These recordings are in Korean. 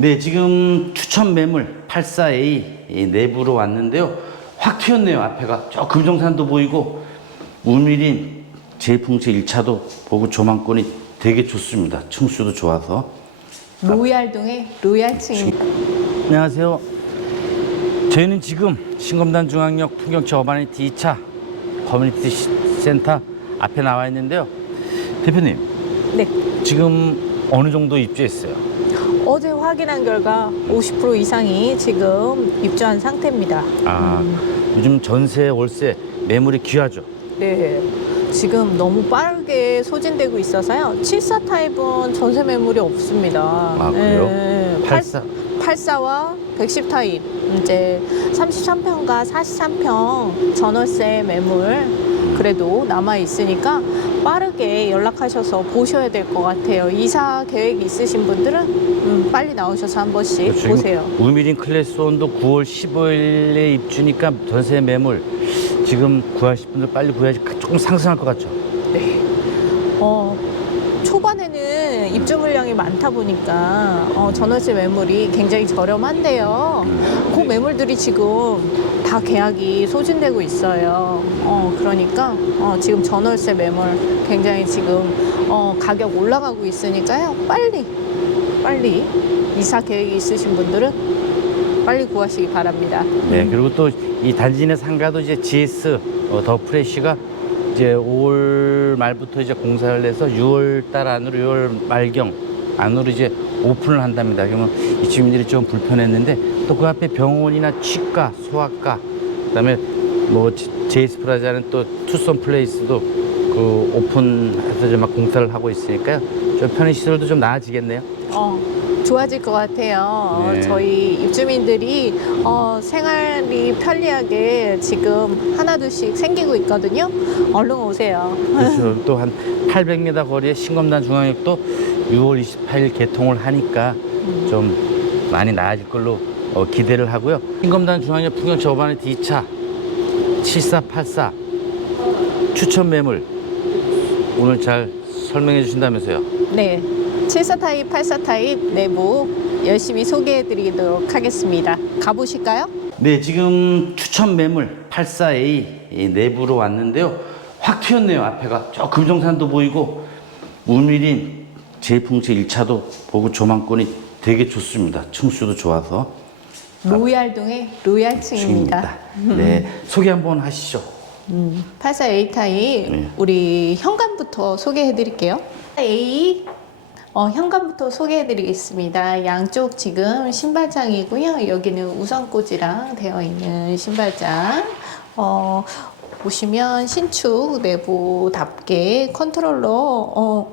네, 지금 추천 매물 84A 이 내부로 왔는데요. 확 튀었네요, 앞에가. 저 금정산도 보이고, 우밀인 제풍채 1차도 보고 조망권이 되게 좋습니다. 층수도 좋아서. 로얄동의 로얄층 안녕하세요. 저희는 지금 신검단 중앙역 풍경채 어바니티 2차 커뮤니티 시- 센터 앞에 나와 있는데요. 대표님, 네. 지금 어느 정도 입주했어요? 어제 확인한 결과 50% 이상이 지금 입주한 상태입니다. 아, 요즘 전세, 월세, 매물이 귀하죠? 네. 지금 너무 빠르게 소진되고 있어서요. 74 타입은 전세 매물이 없습니다. 아, 그래요? 네. 84? 84와 110 타입 이제 33평과 43평 전월세 매물 그래도 남아 있으니까 빠르게 연락하셔서 보셔야 될 것 같아요. 이사 계획 있으신 분들은 음, 빨리 나오셔서 한 번씩 지금 보세요. 우미린 클래스 온도 9월 15일에 입주니까 전세 매물 지금 구하실 분들 빨리 구해야지 조금 상승할 것 같죠? 네. 어, 초반에는 입주 물량이 많다 보니까 어, 전월세 매물이 굉장히 저렴한데요. 그 매물들이 지금 다 계약이 소진되고 있어요. 어, 그러니까 어, 지금 전월세 매물 굉장히 지금 어, 가격 올라가고 있으니까요. 빨리 빨리 이사 계획이 있으신 분들은 빨리 구하시기 바랍니다. 네, 그리고 또 이 단지 내 상가도 이제 GS 어, 더 프레쉬가 이제 5월 말부터 이제 공사를 해서 6월 달 안으로 6월 말경 안으로 이제 오픈을 한답니다. 그러면 이 주민들이 좀 불편했는데 또 그 앞에 병원이나 치과, 소아과, 그다음에 뭐 제이스 프라자는 또 투썸 플레이스도 그 오픈해서 이제 막 공사를 하고 있으니까요. 좀 편의 시설도 좀 나아지겠네요. 어, 좋아질 것 같아요. 네. 저희 입주민들이 어, 생활이 편리하게 지금 하나둘씩 생기고 있거든요. 얼른 오세요. 그렇죠. 또 한 800m 거리에 신검단 중앙역도 6월 28일 개통을 하니까 좀 많이 나아질 걸로 어, 기대를 하고요. 신검단 중앙역 풍경채 어바니티 2차 7484 추천 매물 오늘 잘 설명해 주신다면서요. 네. 74 타입, 84 타입 내부 열심히 소개해 드리도록 하겠습니다. 가보실까요? 네, 지금 추천 매물 84A 이 내부로 왔는데요. 확 튀었네요, 앞에가. 저 금정산도 보이고 우밀인 제풍채 1차도 보고 조망권이 되게 좋습니다. 층수도 좋아서. 로얄동의 로얄층입니다. 네, 소개 한번 하시죠. 84 A 타입 네. 우리 현관부터 소개해 드릴게요. A 어, 현관부터 소개해 드리겠습니다. 양쪽 지금 신발장이고요. 여기는 우선꽂이랑 되어 있는 신발장. 어, 보시면 신축 내부답게 컨트롤러 어,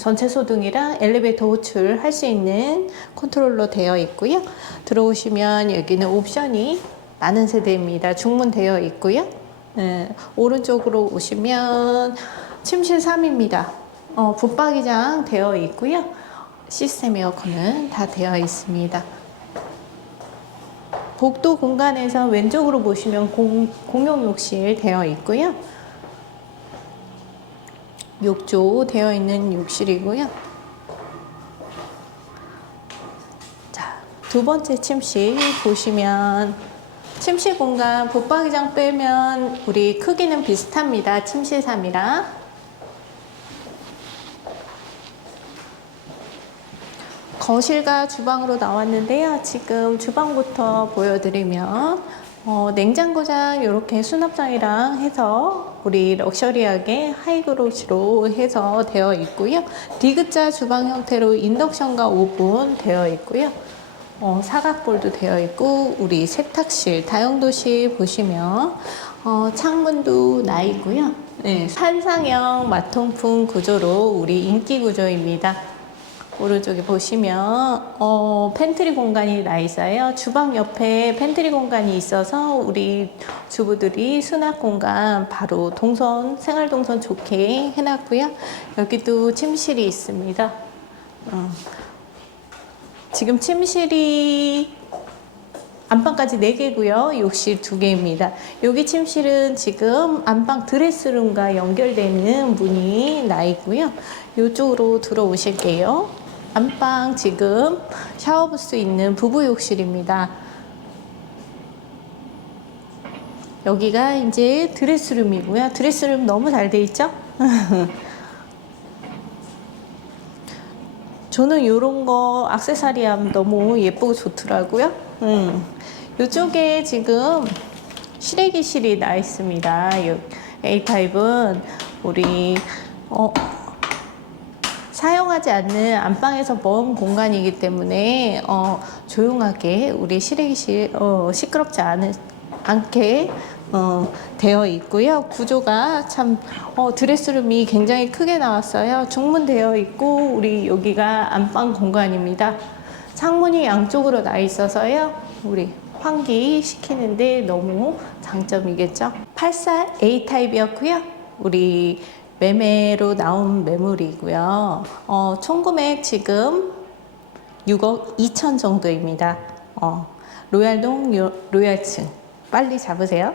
전체 소등이랑 엘리베이터 호출 할 수 있는 컨트롤러 되어 있고요. 들어오시면 여기는 옵션이 많은 세대입니다. 중문되어 있고요. 네, 오른쪽으로 오시면 침실 3입니다. 어, 붙박이장 되어 있고요. 시스템 에어컨은 다 되어 있습니다. 복도 공간에서 왼쪽으로 보시면 공, 공용 욕실 되어 있고요. 욕조 되어 있는 욕실이고요. 자, 두 번째 침실 보시면 침실 공간 붙박이장 빼면 우리 크기는 비슷합니다. 침실 3이랑. 거실과 주방으로 나왔는데요. 지금 주방부터 보여드리면 어, 냉장고장 이렇게 수납장이랑 해서 우리 럭셔리하게 하이그로시로 해서 되어 있고요. 디귿자 주방 형태로 인덕션과 오븐 되어 있고요. 어, 사각볼도 되어 있고 우리 세탁실 다용도실 보시면 어, 창문도 나 있고요. 네, 산상형 마통풍 구조로 우리 인기 구조입니다. 오른쪽에 보시면 어, 팬트리 공간이 나 있어요. 주방 옆에 팬트리 공간이 있어서 우리 주부들이 수납 공간 바로 동선 생활 동선 좋게 해놨고요. 여기도 침실이 있습니다. 어. 지금 침실이 안방까지 4개고요. 욕실 2개입니다. 여기 침실은 지금 안방 드레스룸과 연결되는 문이 나 있고요. 이쪽으로 들어오실게요. 안방 지금 샤워 부스 있는 부부 욕실입니다. 여기가 이제 드레스룸이고요. 드레스룸 너무 잘 돼 있죠? 저는 이런 거 액세서리함 너무 예쁘고 좋더라고요. 음. 이쪽에 지금 실외기실이 나 있습니다. 요 A5은 우리 어, 사용하지 않는 안방에서 먼 공간이기 때문에 어, 조용하게 우리 실외기실 어, 시끄럽지 않은, 않게 어, 되어 있고요. 구조가 참 어, 드레스룸이 굉장히 크게 나왔어요. 중문되어 있고 우리 여기가 안방 공간입니다. 창문이 양쪽으로 나 있어서요. 우리 환기 시키는데 너무 장점이겠죠. 84 A 타입이었고요. 우리 매매로 나온 매물이고요. 어, 총 금액 지금 6억 2천 정도입니다. 어, 로얄동 요- 로얄층 빨리 잡으세요.